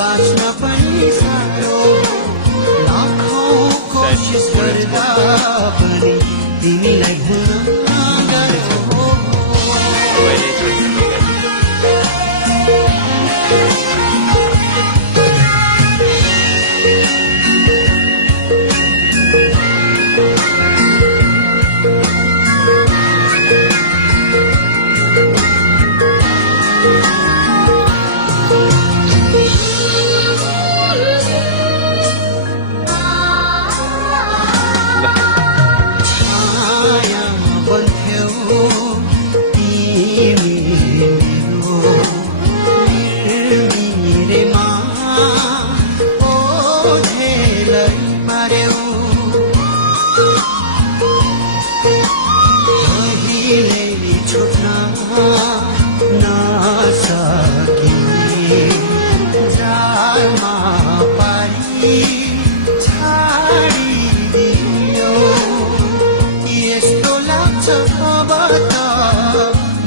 बाँच्न पनि साह्रो लाखौं कोसिस गर्दा पनि तिमीलाई भुल्न गाह्रो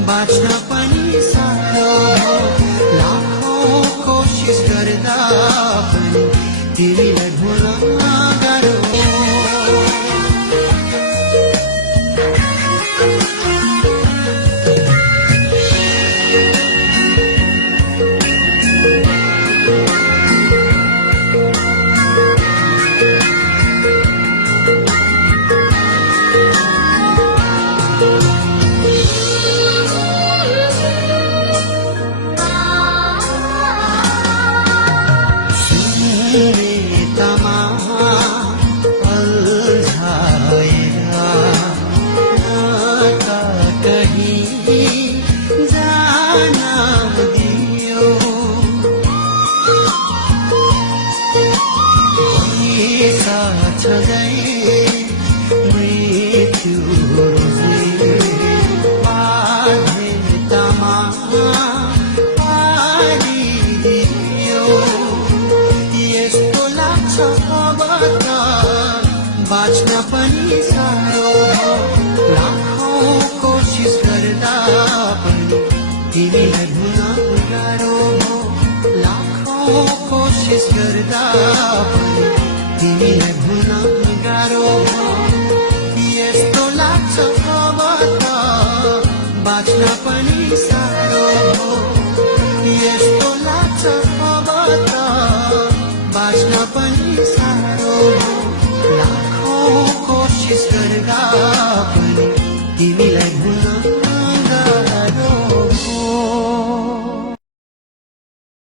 बाँच्न पनि साह्रो लाखौं कोसिस गर्दा पनि तिमीलाई भुल्न गाह्रो बाँच्न पनि साह्रो लाखौं कोसिस गर्दा पनि तिमीलाई भुल्न गाह्रो लाखौं कोसिस गर्दा पनि तिमीलाई भुल्न गाह्रो यस्तो लाग्छ अब त बाँच्न पनि